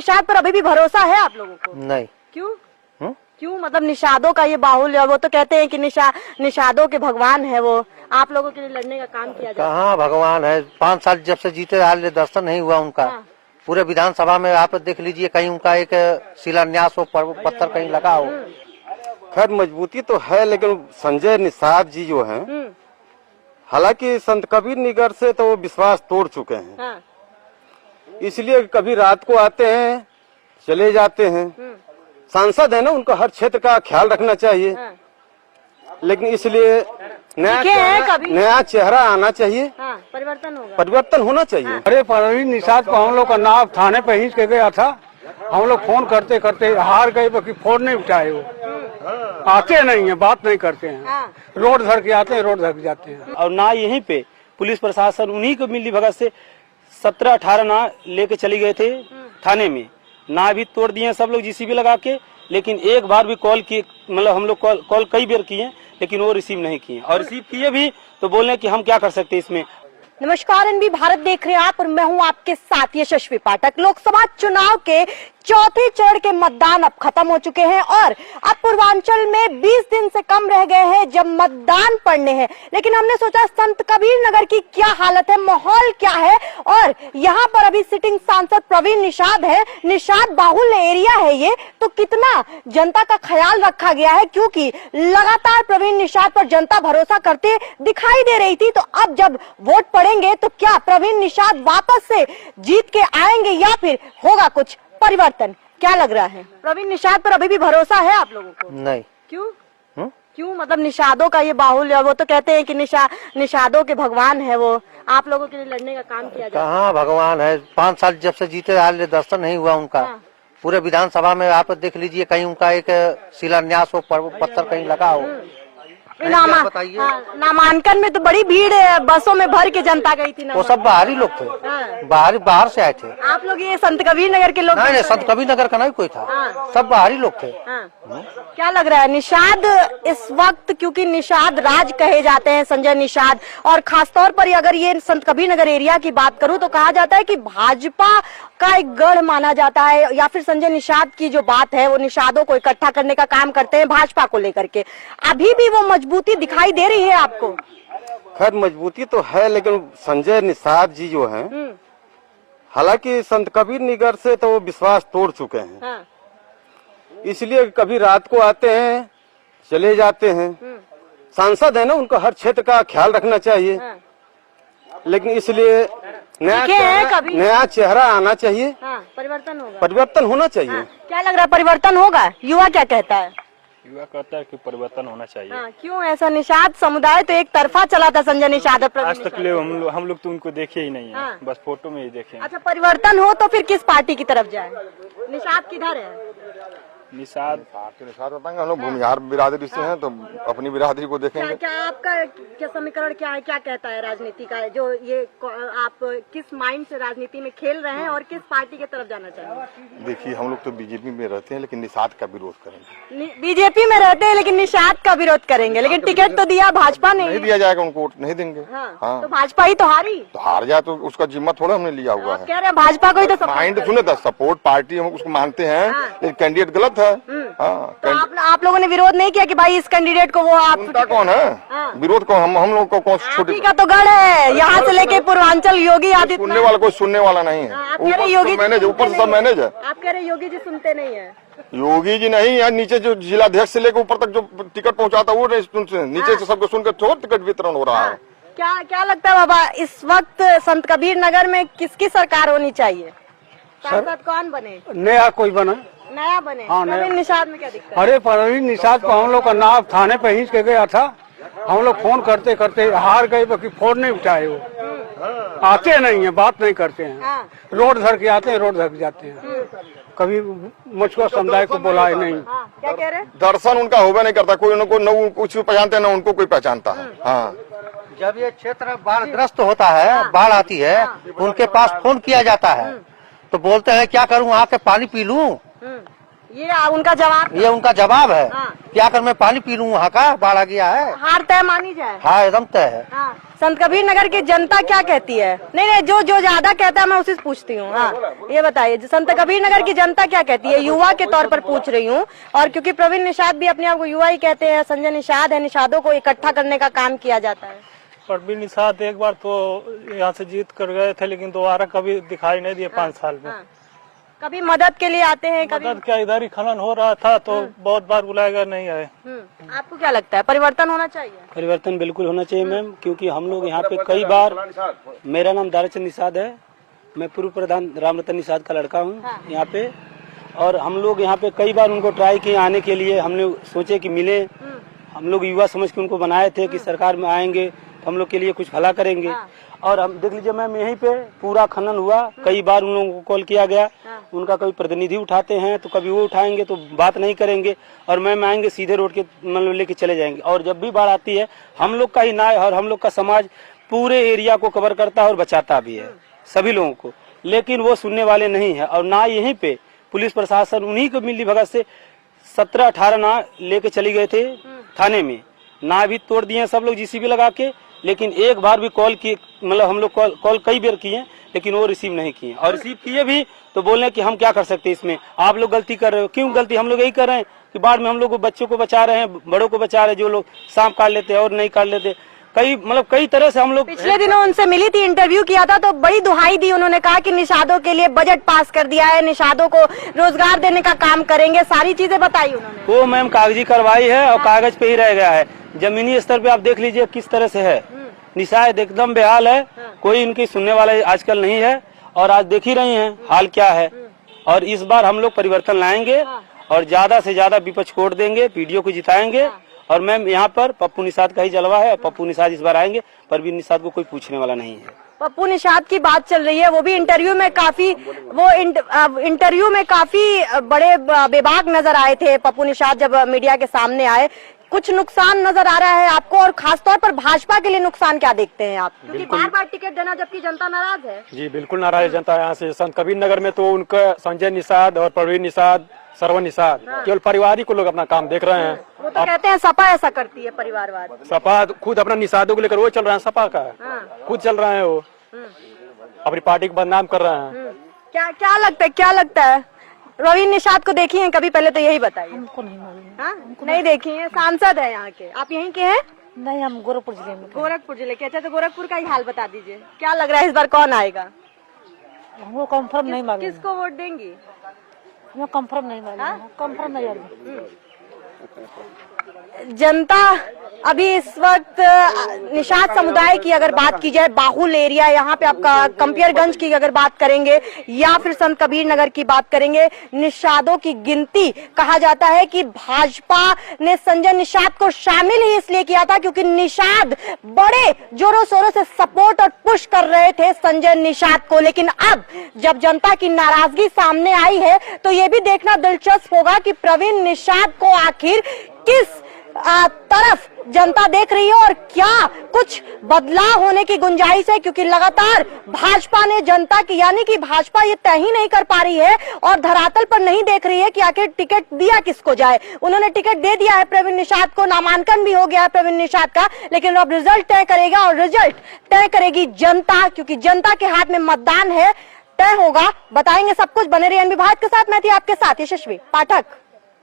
निषाद पर अभी भी भरोसा है आप लोगों को? नहीं। क्यों? क्यों मतलब निषादों का ये बाहुल्य, वो तो कहते हैं कि निषादों के भगवान है वो, आप लोगों के लिए लड़ने का काम किया जाता है। कहाँ भगवान है, 5 साल जब से जीते हाल दर्शन नहीं हुआ उनका। हाँ। पूरे विधानसभा में आप देख लीजिए, कहीं उनका एक शिलान्यास हो, पत्थर कहीं लगा हो। खैर मजबूती तो है, लेकिन संजय निषाद जी जो हैं, हालांकि संत कबीर नगर से तो वो विश्वास तोड़ चुके हैं। हाँ। इसलिए कभी रात को आते हैं, चले जाते हैं। सांसद है ना, उनको हर क्षेत्र का ख्याल रखना चाहिए। हाँ। लेकिन इसलिए नया चेहरा आना चाहिए। हाँ, परिवर्तन होगा, परिवर्तन होना चाहिए। अरे परवीन निषाद को हम लोग का नाम थाने पे खींच के गया था, हम लोग फोन करते करते हार गए, बाकी फोन नहीं उठाए। वो आते नहीं है, बात नहीं करते हैं। हाँ। रोड धर के आते हैं, रोड धर के जाते हैं। और ना यहीं पे पुलिस प्रशासन उन्हीं को मिली भगत से 17-18 ना लेके चली गए थे थाने में, ना भी तोड़ दिए सब लोग जीसीबी लगा के। लेकिन एक बार भी कॉल किए, मतलब हम लोग कॉल कई बार किए, लेकिन वो रिसीव नहीं किए, और रिसीव किए भी तो बोले कि हम क्या कर सकते हैं इसमें। नमस्कार, एनबी भारत देख रहे हैं आप और मैं हूं आपके साथ यशस्वी पाठक। लोकसभा चुनाव के चौथे चरण के मतदान अब खत्म हो चुके हैं और अब पूर्वांचल में 20 दिन से कम रह गए हैं जब मतदान पड़ने हैं। लेकिन हमने सोचा संत कबीर नगर की क्या हालत है, माहौल क्या है, और यहाँ पर अभी सिटिंग सांसद प्रवीण निषाद है, निषाद बाहुल्य एरिया है ये, तो कितना जनता का ख्याल रखा गया है, क्योंकि लगातार प्रवीण निषाद पर जनता भरोसा करते दिखाई दे रही थी। तो अब जब वोट पड़ेंगे तो क्या प्रवीण निषाद वापस से जीत के आएंगे या फिर होगा कुछ परिवर्तन? क्या लग रहा है? प्रवीण निषाद पर अभी भी भरोसा है आप लोगों को? नहीं। क्यों? क्यों मतलब निषादों का ये बाहुल्य, वो तो कहते हैं कि निषादों के भगवान है वो, आप लोगों के लिए लड़ने का काम किया जाता है। कहाँ भगवान है, 5 साल जब से जीते हाल दर्शन नहीं हुआ उनका। हाँ। पूरे विधानसभा में आप देख लीजिए, कहीं उनका एक शिलान्यास हो, पत्थर कहीं लगा हो। बताइए। नामांकन में तो बड़ी भीड़ बसों में भर के जनता गई थी ना। वो सब बाहरी लोग थे। हाँ। बाहर से आए थे। आप लोग ये संत कबीर नगर के लोग? नहीं, संत कबीर नगर का नहीं कोई था। हाँ। सब बाहरी लोग थे। हाँ। क्या लग रहा है निषाद इस वक्त, क्योंकि निषाद राज कहे जाते हैं संजय निषाद, और खासतौर पर अगर ये संत कबीर नगर एरिया की बात करूं तो कहा जाता है कि भाजपा का एक गढ़ माना जाता है, या फिर संजय निषाद की जो बात है वो निषादों को इकट्ठा करने का काम करते हैं भाजपा को लेकर के। अभी भी वो मजबूती दिखाई दे रही है आपको? खैर मजबूती तो है, लेकिन संजय निषाद जी जो हैं, हालांकि संत कबीर नगर से तो वो विश्वास तोड़ चुके हैं। हाँ। इसलिए कभी रात को आते हैं, चले जाते हैं। सांसद है ना, उनको हर क्षेत्र का ख्याल रखना चाहिए। हाँ। लेकिन इसलिए नया चेहरा आना चाहिए। हाँ, परिवर्तन होगा, परिवर्तन होना चाहिए। हाँ। क्या लग रहा है परिवर्तन होगा? युवा क्या कहता है? युवा कहता है कि परिवर्तन होना चाहिए। हाँ, क्यों ऐसा? निषाद समुदाय तो एक तरफा चला था संजय निषाद। आज तक हम लोग तो उनको देखे ही नहीं है। हाँ। बस फोटो में ही देखे। अच्छा, परिवर्तन हो तो फिर किस पार्टी की तरफ जाए? निषाद किधर है? निषाद बताएंगे, हम लोग भूमिहार बिरादरी से हैं, तो अपनी बिरादरी को देखेंगे। क्या आपका क्या समीकरण क्या है, क्या कहता है राजनीति का, जो ये आप किस माइंड से राजनीति में खेल रहे हैं और किस पार्टी की तरफ जाना चाहेंगे? देखिए, हम लोग तो बीजेपी में रहते हैं, लेकिन निषाद का विरोध करेंगे। बीजेपी में रहते हैं लेकिन निषाद का विरोध करेंगे, लेकिन टिकट तो दिया भाजपा ने। नहीं दिया जाएगा, उनको वोट नहीं देंगे। हाँ। तो भाजपा ही तो हारी। तो हार जाए तो उसका जिम्मा थोड़ा हमने लिया हुआ है। कह रहे हैं भाजपा को ही तो माइंड सुने था, सपोर्ट पार्टी हम उसको मानते हैं, लेकिन कैंडिडेट गलत है। तो आप लोगों ने विरोध नहीं किया कि भाई इस कैंडिडेट को वो आप? उनका कौन है विरोध को? हम लोग को कौन छोटे का तो गढ़ है, यहाँ से लेके पूर्वांचल योगी आदित्यनाथ। सुनने वाला कोई सुनने वाला नहीं है। ऊपर से सब मैनेज है। आप कह रहे योगी जी सुनते नहीं है? योगी जी नहीं, यहाँ नीचे जो जिलाध्यक्ष से लेकर ऊपर तक जो टिकट पहुँचाता वो नहीं सुनते, नीचे से सबको सुनकर छोड़ टिकट वितरण हो रहा है। क्या लगता है बाबा, इस वक्त संत कबीर नगर में किसकी सरकार होनी चाहिए? सांसद कौन बने? नया कोई बना, नया बने। हाँ, प्रवीण निषाद में क्या दिक्कत? अरे परवीन निषाद को हम लोग का नाम थाने पे खींच के गया था, हम लोग फोन करते करते हार गए, बाकी फोन नहीं उठाए। वो आते नहीं है, बात नहीं करते हैं। हाँ। रोड धर के आते हैं, रोड धर के जाते हैं। कभी मछुआ समुदाय को बुलाए नहीं। क्या कह रहे? दर्शन उनका होगा नहीं करता, कोई उनको न कुछ पहचानते न उनको कोई पहचानता है। हाँ। जब ये क्षेत्र बाढ़ग्रस्त होता है, बाढ़ आती है, उनके पास फोन किया जाता है तो बोलते हैं क्या करूं, आके पानी पी लूं? ये उनका जवाब। ये उनका जवाब है। हाँ। क्या कर मैं पानी पी लूँ वहाँ का, बाढ़ आ गया है। हार तय मानी जाए। हाँ एकदम तय है। हाँ। संत कबीर नगर की जनता क्या कहती है? नहीं, जो ज्यादा कहता है मैं उसी से पूछती हूँ। हाँ, ये बताइए, संत कबीर नगर की जनता क्या कहती है? युवा के तौर पर पूछ रही हूँ, और क्योंकि प्रवीण निषाद भी अपने आप को युवा ही कहते हैं, संजय निषाद है, निषादों को इकट्ठा करने का काम किया जाता है। प्रवीण निषाद एक बार तो यहाँ से जीत कर गए थे, लेकिन दोबारा कभी दिखाई नहीं दिए 5 साल में। हाँ। कभी मदद के लिए आते हैं, कभी मदद क्या, इधर ही खनन हो रहा था तो बहुत बार बुलाया गया, नहीं आए। आपको क्या लगता है परिवर्तन होना चाहिए? परिवर्तन बिल्कुल होना चाहिए मैम, क्योंकि हम लोग यहाँ पे कई बार, मेरा नाम दाराचंद निषाद है, मैं पूर्व प्रधान रामरतन निषाद का लड़का हूँ यहाँ पे, और हम लोग यहाँ पे कई बार उनको ट्राई किए आने के लिए, हमने सोचे कि मिले, हम लोग युवा समझ के उनको बनाए थे कि सरकार में आएंगे तो हम लोग के लिए कुछ भला करेंगे। और हम देख लीजिए मैम, यहीं पे पूरा खनन हुआ, कई बार उन लोगों को कॉल किया गया, उनका कभी प्रतिनिधि उठाते हैं तो कभी वो उठाएंगे तो बात नहीं करेंगे, और मैम आएंगे सीधे रोड के मतलब लेके चले जाएंगे। और जब भी बाढ़ आती है हम लोग का ही न्याय और हम लोग का समाज पूरे एरिया को कवर करता है और बचाता भी है सभी लोगों को, लेकिन वो सुनने वाले नहीं है। और ना यहीं पे पुलिस प्रशासन उन्हीं को मिली भगत से 17-18 ना लेके चली गए थे थाने में, ना भी तोड़ दिए सब लोग जीसीबी लगा के, लेकिन एक बार भी कॉल किए, मतलब हम लोग कॉल कई बार किए, लेकिन वो रिसीव नहीं किए, और रिसीव किए भी तो बोल रहे कि हम क्या कर सकते हैं इसमें, आप लोग गलती कर रहे हो। क्यों गलती? हम लोग यही कर रहे हैं कि बाढ़ में हम लोग बच्चों को बचा रहे हैं, बड़ों को बचा रहे हैं, जो लोग सांप काट लेते हैं और नहीं काट लेते, कई तरह से हम लोग। पिछले दिनों उनसे मिली थी, इंटरव्यू किया था, तो बड़ी दुहाई दी, उन्होंने कहा कि निषादों के लिए बजट पास कर दिया है, निषादों को रोजगार देने का काम करेंगे, सारी चीजें बताई उन्होंने। वो मैम कागजी कार्रवाई है और कागज पे ही रह गया है, जमीनी स्तर पे आप देख लीजिए किस तरह से है, निषाद एकदम बेहाल है, कोई इनकी सुनने वाला आजकल नहीं है, और आज देख ही रही हैं हाल क्या है। और इस बार हम लोग परिवर्तन लाएंगे और ज्यादा से ज्यादा विपक्ष को वोट देंगे, पीडीओ को जिताएंगे, और मैम यहाँ पर पप्पू निषाद का ही जलवा है, पप्पू निषाद इस बार आएंगे, प्रवीण निषाद को कोई पूछने वाला नहीं है। पप्पू निषाद की बात चल रही है, वो भी इंटरव्यू में काफी बड़े बेबाक नजर आए थे पप्पू निषाद जब मीडिया के सामने आए। कुछ नुकसान नजर आ रहा है आपको, और खासतौर पर भाजपा के लिए नुकसान क्या देखते हैं आप? क्योंकि बार-बार टिकट देना जबकि जनता नाराज है। जी बिल्कुल नाराज है जनता यहाँ से। संत कबीर नगर में तो उनका संजय निषाद और प्रवीण निषाद, श्रवण निषाद, केवल परिवार को लोग अपना काम देख रहे हैं। वो तो कहते हैं सपा ऐसा करती है, परिवारवाद। सपा खुद अपना निषादों को लेकर वो चल रहे हैं, सपा का खुद चल रहे हैं, वो अपनी पार्टी को बदनाम कर रहे हैं। क्या लगता है प्रवीण निषाद को देखी हैं कभी? पहले तो यही बताइए। हमको नहीं मालूम। नहीं देखी हैं, सांसद है यहाँ के। आप यहीं के हैं? नहीं, हम गोरखपुर जिले में। गोरखपुर जिले के। अच्छा, तो गोरखपुर का ही हाल बता दीजिए, क्या लग रहा है इस बार कौन आएगा? हमको कंफर्म नहीं मालूम। किसको वोट देंगी? हमें कंफर्म नहीं मालूम। कंफर्म नहीं मालूम। जनता अभी इस वक्त निषाद समुदाय की अगर बात की जाए, बाहुल एरिया यहाँ पे आपका कंपियरगंज की अगर बात करेंगे या फिर संत कबीर नगर की बात करेंगे, निषादों की गिनती कहा जाता है कि भाजपा ने संजय निषाद को शामिल ही इसलिए किया था क्योंकि निषाद बड़े जोरों शोरों से सपोर्ट और पुश कर रहे थे संजय निषाद को। लेकिन अब जब जनता की नाराजगी सामने आई है तो ये भी देखना दिलचस्प होगा कि प्रवीण निषाद को आखिर किस तरफ जनता देख रही है और क्या कुछ बदलाव होने की गुंजाइश है, क्योंकि लगातार भाजपा ने जनता की, यानी कि भाजपा ये तय ही नहीं कर पा रही है और धरातल पर नहीं देख रही है कि आखिर टिकट दिया किसको जाए। उन्होंने टिकट दे दिया है प्रवीण निषाद को, नामांकन भी हो गया है प्रवीण निषाद का, लेकिन अब रिजल्ट तय करेगा और रिजल्ट तय करेगी जनता, क्योंकि जनता के हाथ में मतदान है, तय होगा। बताएंगे सब कुछ, बने रहिए विभाग के साथ। मैं थी आपके साथ यशस्वी पाठक।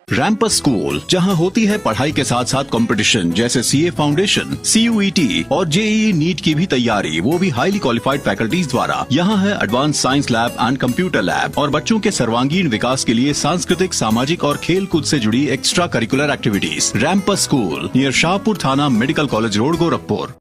रैंपस स्कूल, जहां होती है पढ़ाई के साथ साथ कंपटीशन जैसे सीए फाउंडेशन, सीयूईटी और जेईई नीट की भी तैयारी, वो भी हाईली क्वालिफाइड फैकल्टीज द्वारा। यहाँ है advance science lab and computer lab और बच्चों के सर्वांगीण विकास के लिए सांस्कृतिक, सामाजिक और खेल कूद से जुड़ी एक्स्ट्रा करिकुलर एक्टिविटीज। रैंपस स्कूल नियर शाहपुर थाना, मेडिकल कॉलेज रोड, गोरखपुर।